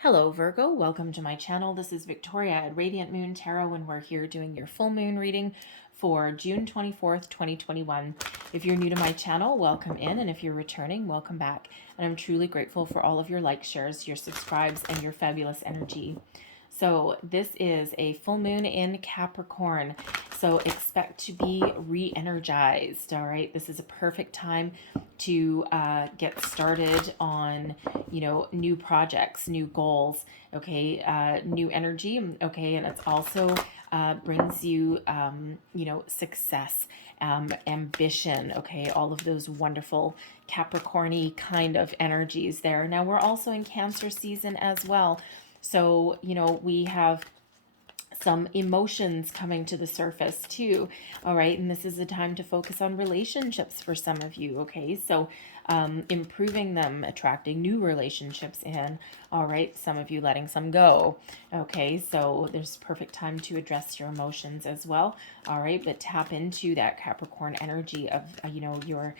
Hello Virgo, welcome to my channel. This is Victoria at Radiant Moon Tarot and we're here doing your full moon reading for June 24th, 2021. If you're new to my channel, welcome in, and if you're returning, welcome back. And I'm truly grateful for all of your likes, shares, your subscribes, and your fabulous energy. So this is a full moon in Capricorn. So expect to be re-energized, all right? This is a perfect time to get started on, new projects, new goals, okay, new energy, okay? And it's also brings you, success, ambition, okay? All of those wonderful Capricorn-y kind of energies there. Now, we're also in Cancer season as well. So, we have some emotions coming to the surface too. All right. And this is a time to focus on relationships for some of you. Okay. So, improving them, attracting new relationships in. All right. Some of you letting some go. Okay. So, there's perfect time to address your emotions as well. All right. But tap into that Capricorn energy of, your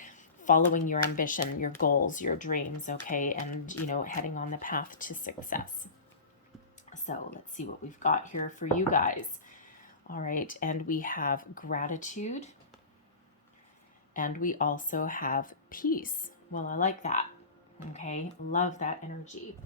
following your ambition, your goals, your dreams. Okay. And, heading on the path to success. So let's see what we've got here for you guys. All right, and we have gratitude, and we also have peace. Well, I like that. Okay, love that energy.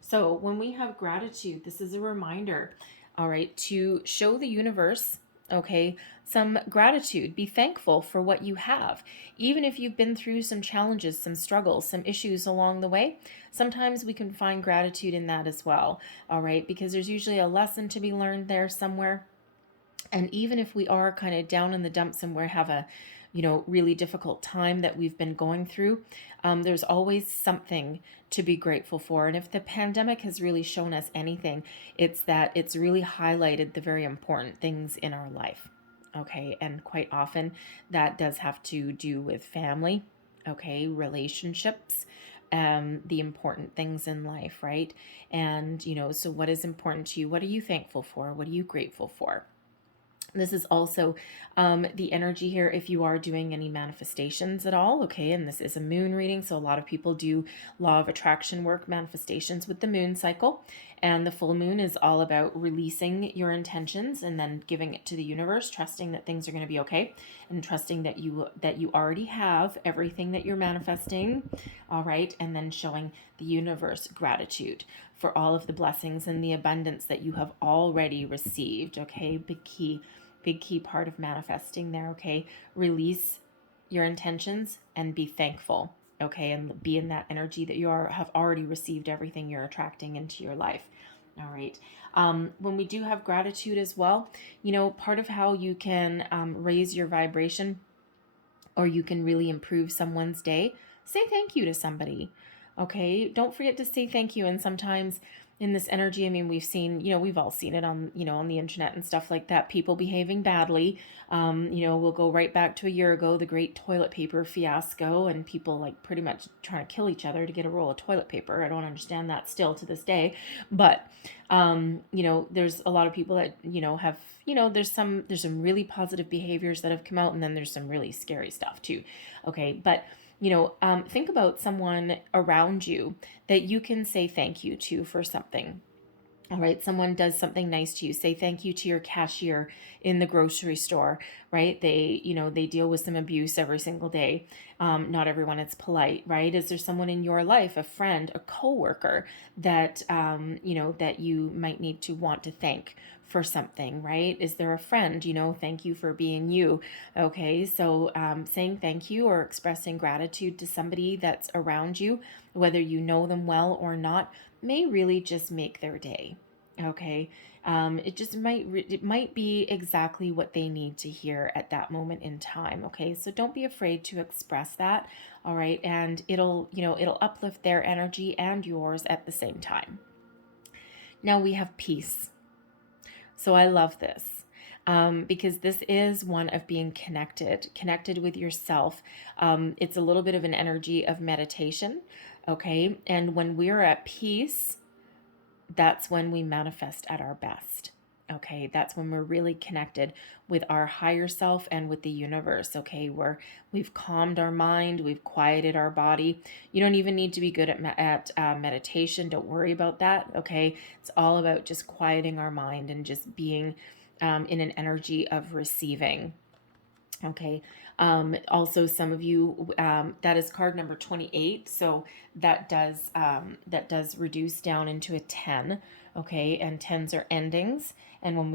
So when we have gratitude, this is a reminder, all right, to show the universe, okay, some gratitude. Be thankful for what you have. Even if you've been through some challenges, some struggles, some issues along the way, sometimes we can find gratitude in that as well, all right, because there's usually a lesson to be learned there somewhere. And even if we are kind of down in the dumps and we have a really difficult time that we've been going through, there's always something to be grateful for. And if the pandemic has really shown us anything, it's that it's really highlighted the very important things in our life. Okay, and quite often that does have to do with family, okay, relationships, the important things in life, right? And so what is important to you? What are you thankful for? What are you grateful for? This is also the energy here if you are doing any manifestations at all, okay? And this is a moon reading, so a lot of people do law of attraction work, manifestations with the moon cycle. And the full moon is all about releasing your intentions and then giving it to the universe, trusting that things are going to be okay, and trusting that you already have everything that you're manifesting, all right? And then showing the universe gratitude for all of the blessings and the abundance that you have already received, okay? Big key part of manifesting there, okay? Release your intentions and be thankful, okay? And be in that energy that have already received everything you're attracting into your life. All right. When we do have gratitude as well, part of how you can raise your vibration, or you can really improve someone's day, say thank you to somebody. Okay, don't forget to say thank you. And sometimes in this energy, I mean, we've seen, we've all seen it on, on the internet and stuff like that, people behaving badly. We'll go right back to a year ago, the great toilet paper fiasco, and people like pretty much trying to kill each other to get a roll of toilet paper. I don't understand that still to this day. But, there's a lot of people that, have, there's some really positive behaviors that have come out, and then there's some really scary stuff too. Okay. But, think about someone around you that you can say thank you to for something. All right, someone does something nice to you. Say thank you to your cashier in the grocery store, right? They deal with some abuse every single day. Not everyone is polite, right? Is there someone in your life, a friend, a coworker that, that you might need to want to thank for something, right? Is there a friend, thank you for being you. Okay, so saying thank you or expressing gratitude to somebody that's around you, whether you know them well or not, may really just make their day. Okay, it might be exactly what they need to hear at that moment in time. Okay, so don't be afraid to express that. All right, and it'll uplift their energy and yours at the same time. Now we have peace. So I love this. Because this is one of being connected with yourself. It's a little bit of an energy of meditation, okay? And when we're at peace, that's when we manifest at our best, Okay, that's when we're really connected with our higher self and with the universe. Okay, we've calmed our mind, we've quieted our body. You don't even need to be good at meditation. Don't worry about that. Okay, it's all about just quieting our mind and just being in an energy of receiving. Okay. Also, some of you, that is card number 28. So that does reduce down into a 10. Okay, and tens are endings. And when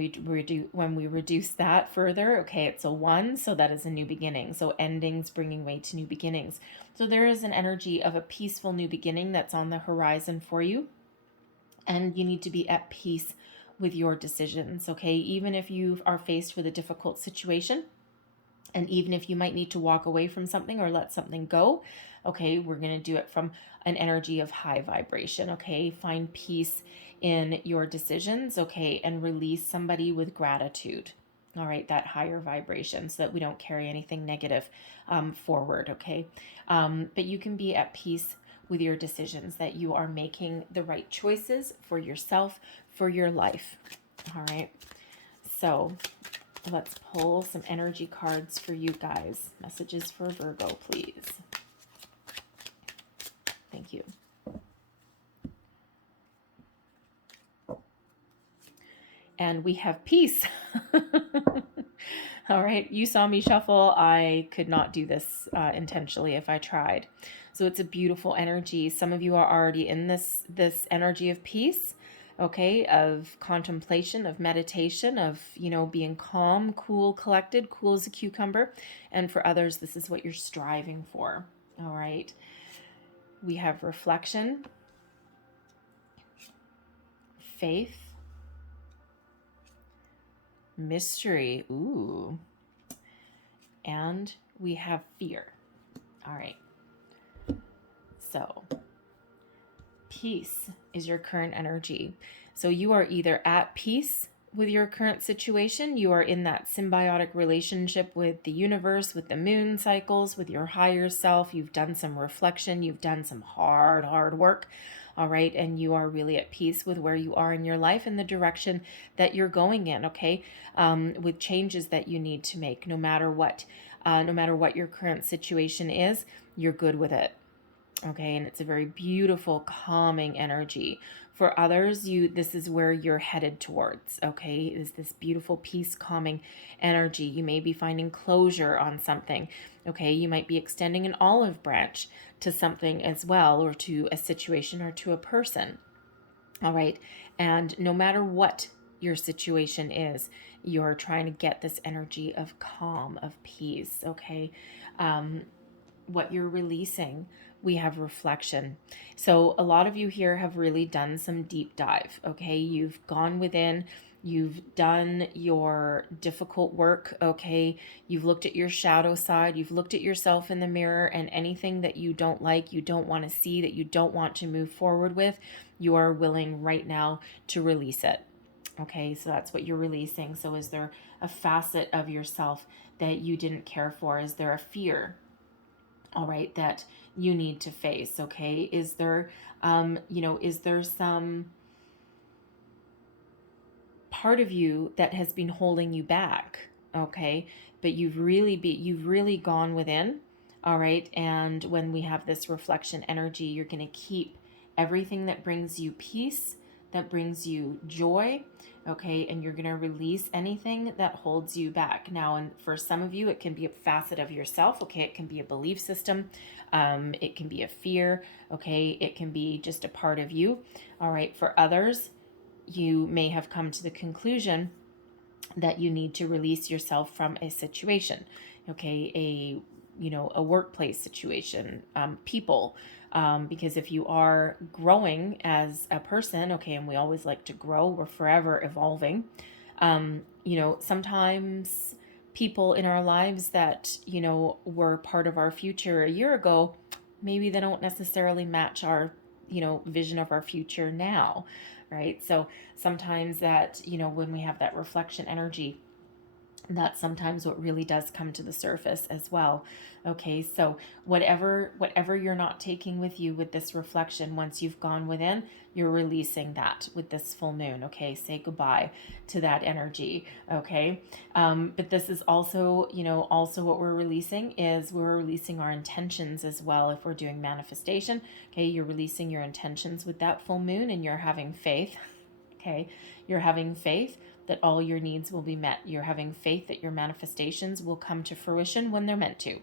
we reduce that further, okay, it's a 1. So that is a new beginning. So endings bringing way to new beginnings. So there is an energy of a peaceful new beginning that's on the horizon for you, and you need to be at peace with your decisions. Okay, even if you are faced with a difficult situation, and even if you might need to walk away from something or let something go, okay, we're going to do it from an energy of high vibration. Okay, find peace in your decisions. Okay, and release somebody with gratitude. All right, that higher vibration, so that we don't carry anything negative forward. Okay, but you can be at peace with your decisions, that you are making the right choices for yourself, for your life. All right, so let's pull some energy cards for you guys. Messages for Virgo, please. Thank you. And we have peace. All right, you saw me shuffle. I could not do this intentionally if I tried. So it's a beautiful energy. Some of you are already in this energy of peace. Okay, of contemplation, of meditation, of, being calm, cool, collected, cool as a cucumber. And for others, this is what you're striving for. All right. We have reflection, faith, mystery, ooh, and we have fear. All right. So peace is your current energy. So you are either at peace with your current situation, you are in that symbiotic relationship with the universe, with the moon cycles, with your higher self. You've done some reflection, you've done some hard work. All right, and you are really at peace with where you are in your life and the direction that you're going in. Okay, with changes that you need to make, no matter what your current situation is, you're good with it. Okay, and it's a very beautiful, calming energy. For others, this is where you're headed towards. Okay, is this beautiful, peace, calming energy. You may be finding closure on something. Okay, you might be extending an olive branch to something as well, or to a situation, or to a person. All right, and no matter what your situation is, you're trying to get this energy of calm, of peace. Okay, what you're releasing, we have reflection. So a lot of you here have really done some deep dive. Okay, you've gone within, you've done your difficult work. Okay, you've looked at your shadow side, you've looked at yourself in the mirror, and anything that you don't like, you don't want to see, that you don't want to move forward with, you are willing right now to release it. Okay, so that's what you're releasing. So is there a facet of yourself that you didn't care for? Is there a fear, all right, that you need to face? Okay, is there is there some part of you that has been holding you back? Okay, but you've really gone within. All right, and when we have this reflection energy, you're going to keep everything that brings you peace, that brings you joy. Okay, and you're going to release anything that holds you back. Now, and for some of you, it can be a facet of yourself. Okay, it can be a belief system. It can be a fear. Okay, it can be just a part of you. All right, for others, you may have come to the conclusion that you need to release yourself from a situation. Okay, a workplace situation, people. Because if you are growing as a person, okay, and we always like to grow, we're forever evolving. Sometimes people in our lives that, were part of our future a year ago, maybe they don't necessarily match our, vision of our future now, right? So sometimes that, when we have that reflection energy, That's sometimes what really does come to the surface as well. Okay, so whatever you're not taking with you with this reflection, once you've gone within, you're releasing that with this full moon. Okay, say goodbye to that energy. Okay, but this is also, also what we're releasing is we're releasing our intentions as well. If we're doing manifestation, okay, you're releasing your intentions with that full moon, and you're having faith. Okay, you're having faith that all your needs will be met. You're having faith that your manifestations will come to fruition when they're meant to.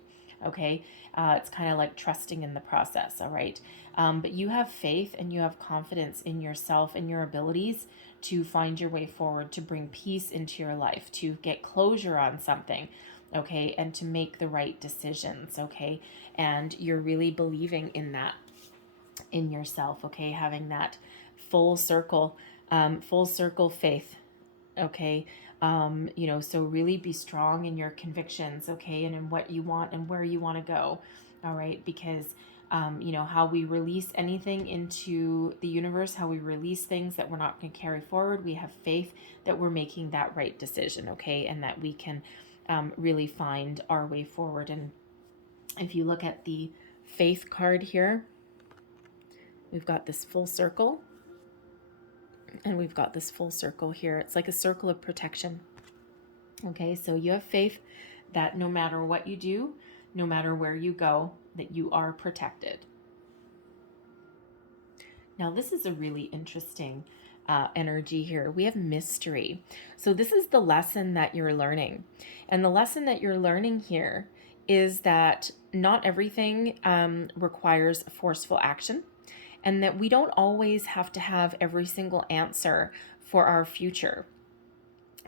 Okay, it's kind of like trusting in the process. All right, but you have faith and you have confidence in yourself and your abilities to find your way forward, to bring peace into your life, to get closure on something. Okay, and to make the right decisions. Okay, and you're really believing in that in yourself. Okay, having that full circle faith. Okay, so really be strong in your convictions. Okay, and in what you want and where you want to go. All right, because how we release anything into the universe, how we release things that we're not going to carry forward, we have faith that we're making that right decision. Okay, and that we can really find our way forward. And if you look at the faith card here, we've got this full circle. And we've got this full circle here. It's like a circle of protection. Okay, so you have faith that no matter what you do, no matter where you go, that you are protected. Now, this is a really interesting energy here. We have mystery. So this is the lesson that you're learning. And the lesson that you're learning here is that not everything requires forceful action. And that we don't always have to have every single answer for our future.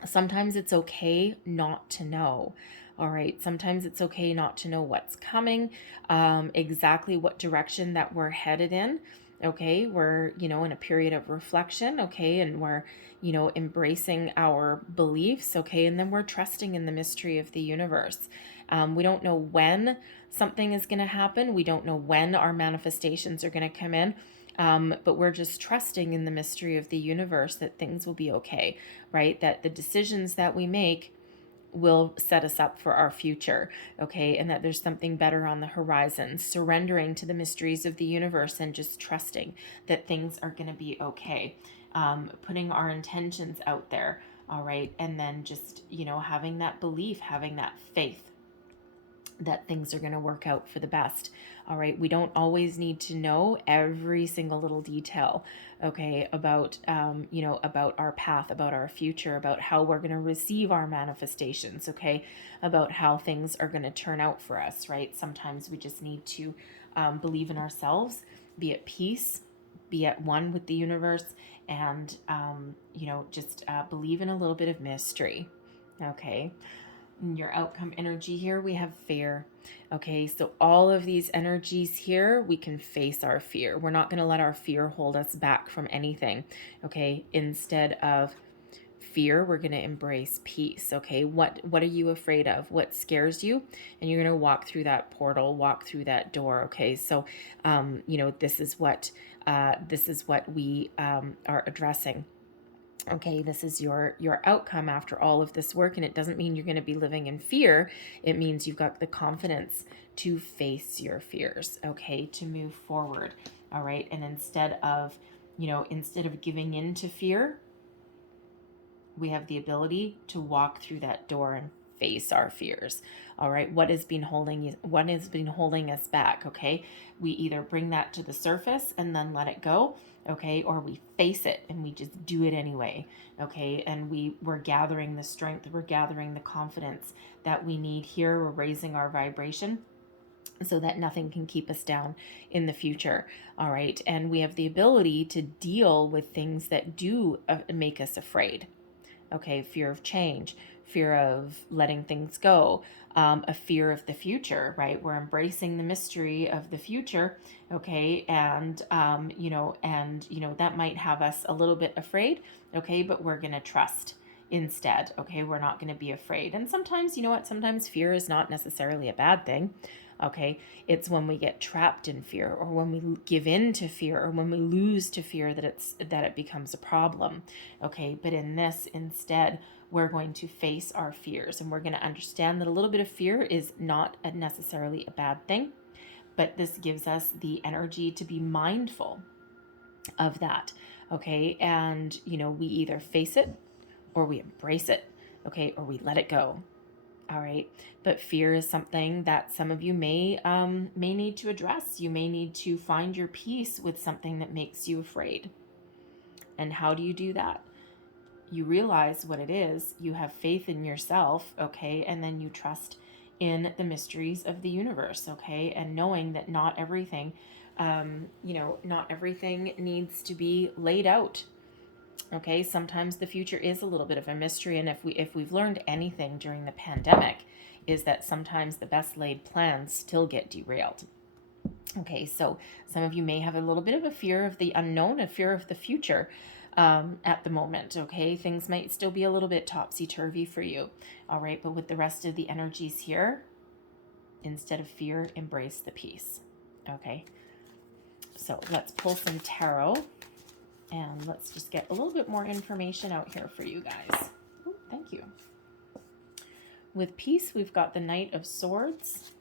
Sometimes it's okay not to know. All right. Sometimes it's okay not to know what's coming, exactly what direction that we're headed in. Okay. We're, in a period of reflection. Okay. And we're, embracing our beliefs. Okay. And then we're trusting in the mystery of the universe. We don't know when something is going to happen. We don't know when our manifestations are going to come in. But we're just trusting in the mystery of the universe that things will be okay, right? That the decisions that we make will set us up for our future, okay? And that there's something better on the horizon, surrendering to the mysteries of the universe and just trusting that things are going to be okay. Putting our intentions out there, all right? And then just, having that belief, having that faith that things are going to work out for the best. All right. We don't always need to know every single little detail, okay, about, about our path, about our future, about how we're going to receive our manifestations, okay, about how things are going to turn out for us, right? Sometimes we just need to believe in ourselves, be at peace, be at one with the universe, and, just believe in a little bit of mystery, okay? In your outcome energy here, we have fear. Okay, so all of these energies here, we can face our fear. We're not going to let our fear hold us back from anything. Okay, instead of fear, we're going to embrace peace. Okay, what are you afraid of? What scares you? And you're going to walk through that portal, walk through that door. Okay, so this is what we are addressing. Okay, this is your outcome after all of this work, and it doesn't mean you're going to be living in fear. It means you've got the confidence to face your fears, okay, to move forward. All right, and instead of giving in to fear, we have the ability to walk through that door and face our fears. All right, what has been holding us back? Okay, we either bring that to the surface and then let it go, okay, or we face it and we just do it anyway, okay, and we're gathering the strength, we're gathering the confidence that we need here. We're raising our vibration so that nothing can keep us down in the future. All right, and we have the ability to deal with things that do make us afraid. Okay, fear of change, fear of letting things go, a fear of the future, right? We're embracing the mystery of the future, okay, and that might have us a little bit afraid, okay, but we're gonna trust instead. Okay, we're not going to be afraid. And sometimes, you know what, sometimes fear is not necessarily a bad thing. Okay, it's when we get trapped in fear, or when we give in to fear, or when we lose to fear, that it becomes a problem. Okay, but in this, instead, we're going to face our fears, and we're going to understand that a little bit of fear is not necessarily a bad thing, but this gives us the energy to be mindful of that. Okay, and we either face it, or we embrace it, okay, or we let it go. All right. But fear is something that some of you may need to address. You may need to find your peace with something that makes you afraid. And how do you do that? You realize what it is. You have faith in yourself, okay? And then you trust in the mysteries of the universe, okay? And knowing that not everything, not everything needs to be laid out. Okay, sometimes the future is a little bit of a mystery, and if we've learned anything during the pandemic, is that sometimes the best laid plans still get derailed. Okay, so some of you may have a little bit of a fear of the unknown, a fear of the future at the moment. Okay, things might still be a little bit topsy-turvy for you. All right, but with the rest of the energies here, instead of fear, embrace the peace. Okay, so let's pull some tarot. And let's just get a little bit more information out here for you guys. Ooh, thank you. With peace, we've got the Knight of Swords.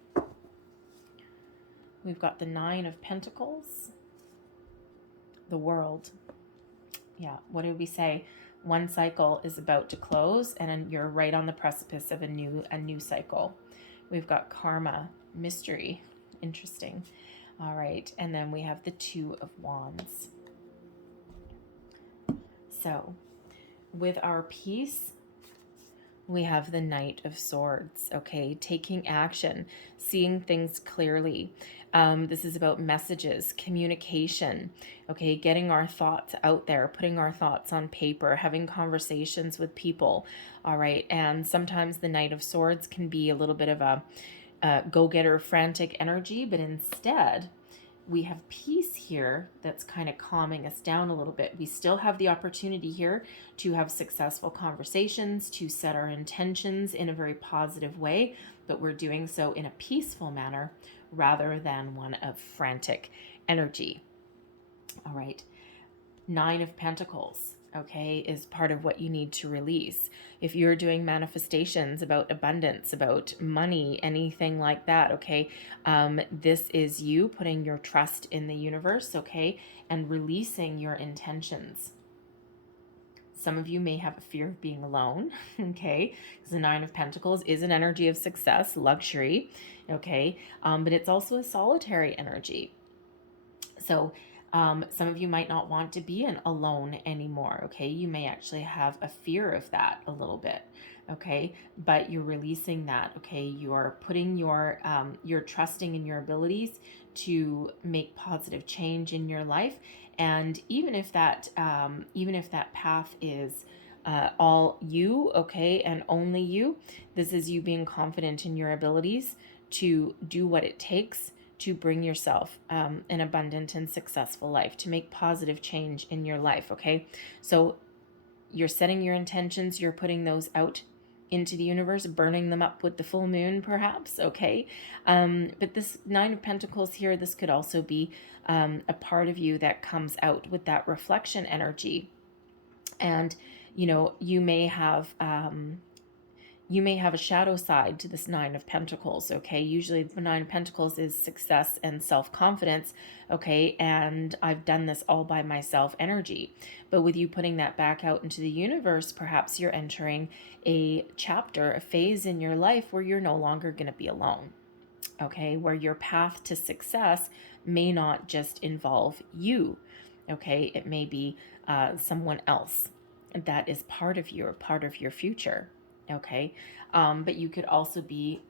We've got the Nine of Pentacles. The World. Yeah, what did we say? One cycle is about to close, and you're right on the precipice of a new cycle. We've got Karma, Mystery. Interesting. All right, and then we have the Two of Wands. So, with our peace, we have the Knight of Swords, okay? Taking action, seeing things clearly. This is about messages, communication, okay? Getting our thoughts out there, putting our thoughts on paper, having conversations with people, all right? And sometimes the Knight of Swords can be a little bit of a go-getter, frantic energy, but instead, we have peace here that's kind of calming us down a little bit. We still have the opportunity here to have successful conversations, to set our intentions in a very positive way, but we're doing so in a peaceful manner rather than one of frantic energy. All right. Nine of Pentacles, okay, is part of what you need to release. If you're doing manifestations about abundance, about money, anything like that, okay, this is you putting your trust in the universe, okay, and releasing your intentions. Some of you may have a fear of being alone, okay, because the Nine of Pentacles is an energy of success, luxury, okay, but it's also a solitary energy. So some of you might not want to be alone anymore, okay? You may actually have a fear of that a little bit, okay? But you're releasing that, okay? You are putting you're trusting in your abilities to make positive change in your life. And even if that path is all you, okay, and only you, this is you being confident in your abilities to do what it takes to bring yourself an abundant and successful life, to make positive change in your life, okay? So you're setting your intentions, you're putting those out into the universe, burning them up with the full moon, perhaps, okay? But this Nine of Pentacles here, this could also be a part of you that comes out with that reflection energy. And, you may have a shadow side to this Nine of Pentacles, okay? Usually the Nine of Pentacles is success and self-confidence, okay? And I've done this all by myself energy. But with you putting that back out into the universe, perhaps you're entering a chapter, a phase in your life where you're no longer going to be alone, okay? Where your path to success may not just involve you, okay? It may be someone else that is part of you or part of your future. Okay. But you could also be,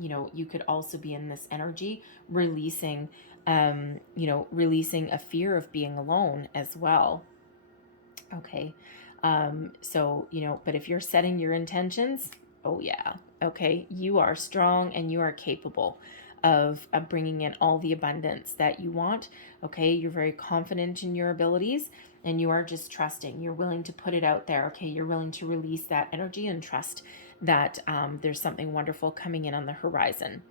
you could also be in this energy releasing, releasing a fear of being alone as well. Okay. So, but if you're setting your intentions, oh yeah. Okay. You are strong and you are capable of bringing in all the abundance that you want. Okay. You're very confident in your abilities. and you are just trusting. You're willing to put it out there. Okay, you're willing to release that energy and trust that there's something wonderful coming in on the horizon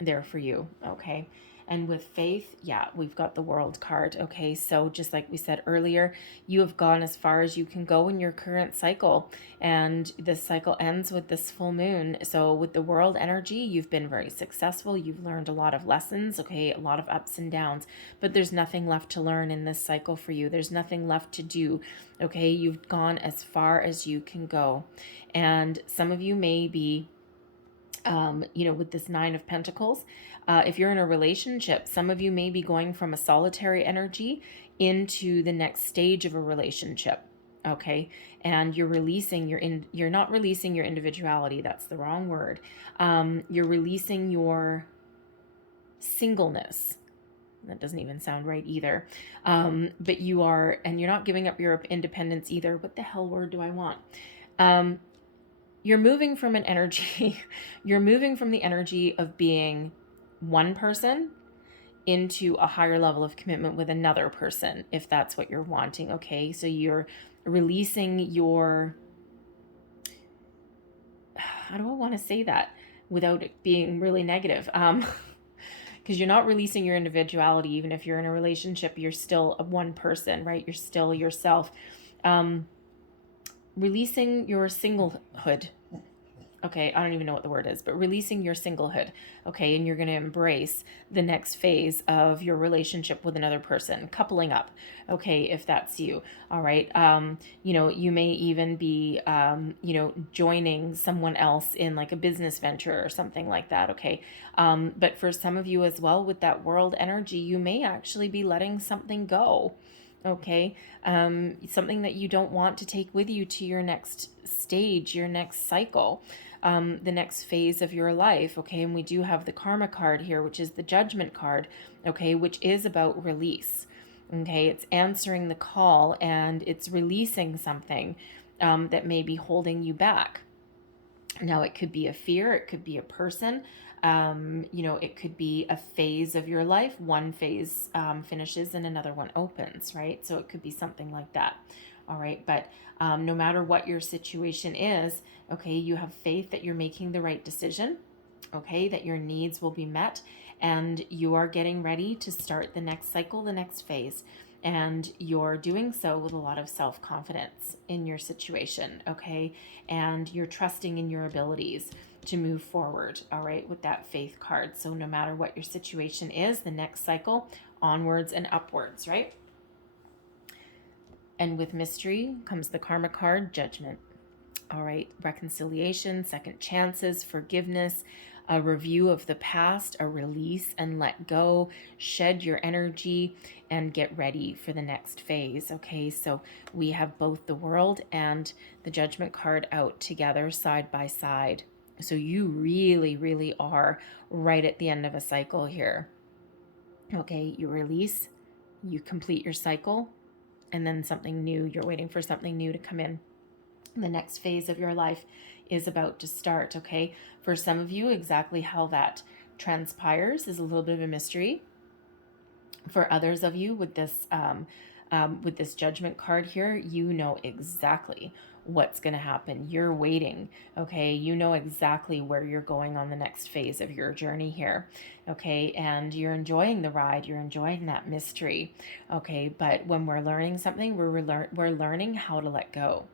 there for you. Okay. And with faith, yeah, we've got the World card. Okay, so just like we said earlier, you have gone as far as you can go in your current cycle, and this cycle ends with this full moon. So with the World energy, you've been very successful. You've learned a lot of lessons, okay, a lot of ups and downs, but there's nothing left to learn in this cycle for you. There's nothing left to do. Okay, you've gone as far as you can go. And some of you may be with this Nine of Pentacles, if you're in a relationship, some of you may be going from a solitary energy into the next stage of a relationship. Okay, and you're not releasing your individuality. That's the wrong word. You're releasing your singleness. That doesn't even sound right either. But you are, and you're not giving up your independence either. What the hell word do I want? You're moving from an energy, you're moving from the energy of being one person into a higher level of commitment with another person, if that's what you're wanting. Okay, so you're releasing your, how do I want to say that without it being really negative? Because you're not releasing your individuality. Even if you're in a relationship, you're still a one person, right? You're still yourself. Releasing your singlehood. Okay, I don't even know what the word is, but releasing your singlehood. Okay, and you're going to embrace the next phase of your relationship with another person, coupling up. Okay, if that's you. All right. You may even be, joining someone else in like a business venture or something like that. Okay. But for some of you as well, with that World energy, you may actually be letting something go. Okay, something that you don't want to take with you to your next stage, your next cycle, the next phase of your life. Okay, and we do have the Karma card here, which is the Judgment card. Okay, which is about release. Okay, it's answering the call and it's releasing something that may be holding you back. Now, it could be a fear, it could be a person, it could be a phase of your life. One phase finishes and another one opens, right? So it could be something like that. All right. But no matter what your situation is, okay, you have faith that you're making the right decision, okay, that your needs will be met, and you are getting ready to start the next cycle, the next phase. And you're doing so with a lot of self-confidence in your situation, okay? And you're trusting in your abilities to move forward, all right, with that faith card. So no matter what your situation is, the next cycle, onwards and upwards, right? And with mystery comes the Karma card, Judgment. All right, reconciliation, second chances, forgiveness, a review of the past, a release and let go, shed your energy, and get ready for the next phase. Okay, so we have both the World and the Judgment card out together side by side. So you really, really are right at the end of a cycle here. Okay, you release, you complete your cycle, and then something new, you're waiting for something new to come in. The next phase of your life is about to start. Okay, for some of you, exactly how that transpires is a little bit of a mystery. For others of you, with this Judgment card here, you know exactly what's going to happen. You're waiting. Okay, you know exactly where you're going on the next phase of your journey here. Okay, and you're enjoying the ride, you're enjoying that mystery. Okay, but when we're learning something, we're learning how to let go.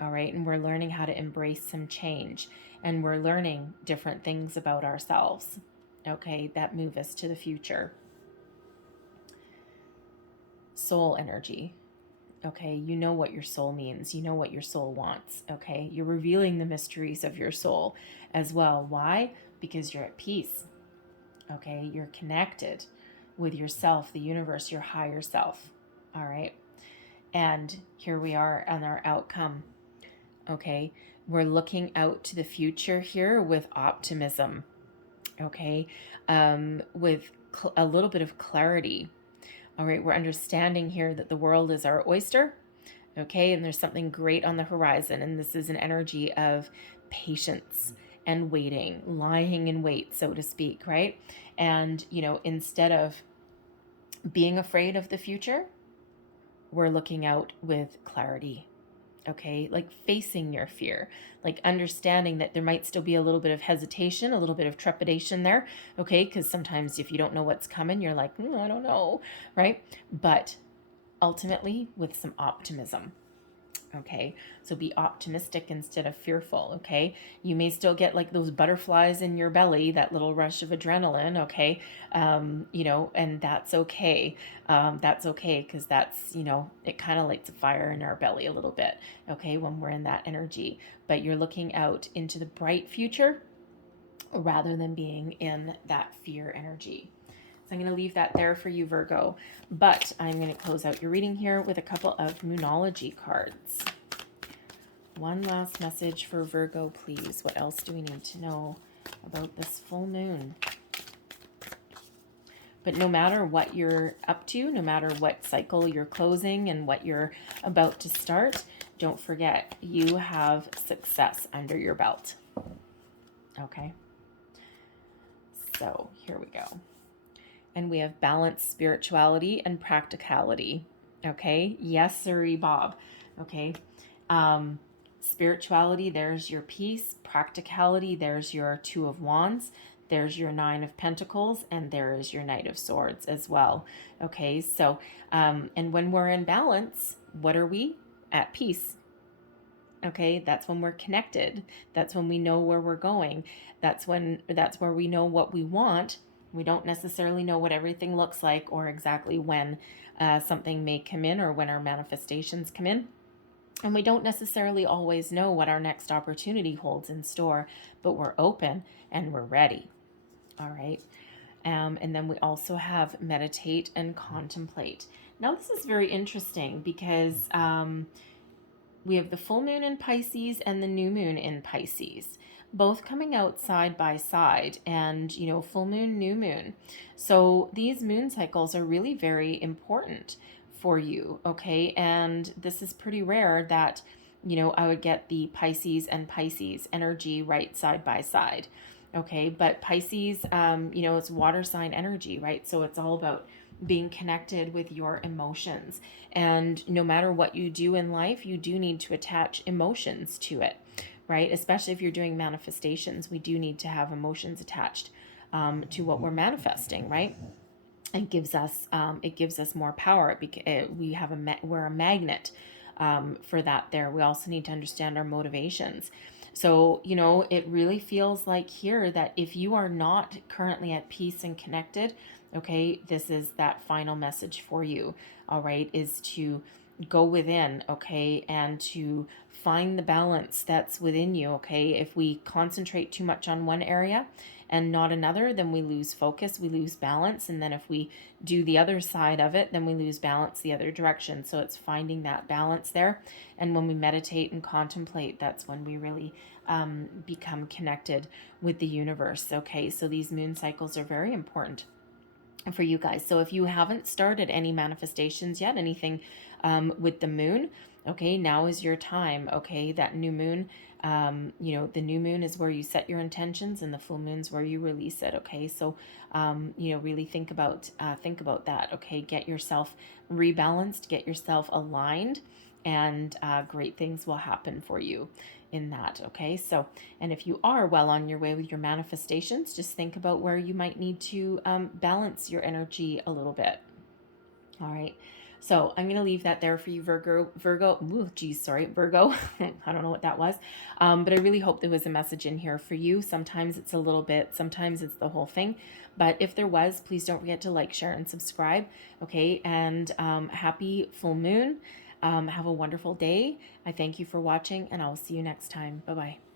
All right, and we're learning how to embrace some change, and we're learning different things about ourselves, okay, that move us to the future. Soul energy. Okay, you know what your soul means, you know what your soul wants. Okay, you're revealing the mysteries of your soul as well. Why? Because you're at peace. Okay, you're connected with yourself, the universe, your higher self. All right, and here we are on our outcome. Okay, we're looking out to the future here with optimism. Okay, with a little bit of clarity. All right, we're understanding here that the world is our oyster. Okay, and there's something great on the horizon, and this is an energy of patience and waiting, lying in wait, so to speak, right? And instead of being afraid of the future, we're looking out with clarity. Okay, like facing your fear, like understanding that there might still be a little bit of hesitation, a little bit of trepidation there. Okay, because sometimes if you don't know what's coming, you're like, I don't know, right? But ultimately with some optimism. Okay, so be optimistic instead of fearful. Okay, you may still get like those butterflies in your belly, that little rush of adrenaline. Okay, and that's okay. That's okay, because that's, it kind of lights a fire in our belly a little bit. Okay, when we're in that energy, but you're looking out into the bright future rather than being in that fear energy. So I'm going to leave that there for you, Virgo. But I'm going to close out your reading here with a couple of Moonology cards. One last message for Virgo, please. What else do we need to know about this full moon? But no matter what you're up to, no matter what cycle you're closing and what you're about to start, don't forget, you have success under your belt. Okay? So here we go. And we have balance, spirituality, and practicality. Okay? Yes, sirree, Bob. Okay? Spirituality, there's your peace. Practicality, there's your Two of Wands. There's your Nine of Pentacles. And there is your Knight of Swords as well. Okay? So, and when we're in balance, what are we? At peace. Okay? That's when we're connected. That's when we know where we're going. That's where we know what we want. We don't necessarily know what everything looks like or exactly when something may come in or when our manifestations come in. And we don't necessarily always know what our next opportunity holds in store, but we're open and we're ready. All right. And then we also have meditate and contemplate. Now, this is very interesting because we have the full moon in Pisces and the new moon in Pisces, both coming out side by side, and full moon, new moon. So these moon cycles are really very important for you. Okay, and this is pretty rare that I would get the Pisces and Pisces energy right side by side. Okay, but Pisces, it's water sign energy, right? So it's all about being connected with your emotions. And no matter what you do in life, you do need to attach emotions to it, right? Especially if you're doing manifestations, we do need to have emotions attached to what we're manifesting, right? It gives us more power. We're a magnet for that there. We also need to understand our motivations. So, it really feels like here that if you are not currently at peace and connected, okay, this is that final message for you, all right, is to go within, okay, and to find the balance that's within you, okay? If we concentrate too much on one area and not another, then we lose focus, we lose balance. And then if we do the other side of it, then we lose balance the other direction. So it's finding that balance there. And when we meditate and contemplate, that's when we really become connected with the universe. Okay, so these moon cycles are very important for you guys. So if you haven't started any manifestations yet, anything with the moon, okay, now is your time. Okay, that new moon, the new moon is where you set your intentions, and the full moon's where you release it. Okay, so really think about that. Okay, get yourself rebalanced, get yourself aligned, and great things will happen for you in that. Okay, so, and if you are well on your way with your manifestations, just think about where you might need to balance your energy a little bit. All right, so I'm going to leave that there for you, Virgo. Virgo. I don't know what that was, but I really hope there was a message in here for you. Sometimes it's a little bit, sometimes it's the whole thing, but if there was, please don't forget to like, share, and subscribe. Okay, and happy full moon. Have a wonderful day. I thank you for watching, and I'll see you next time. Bye-bye.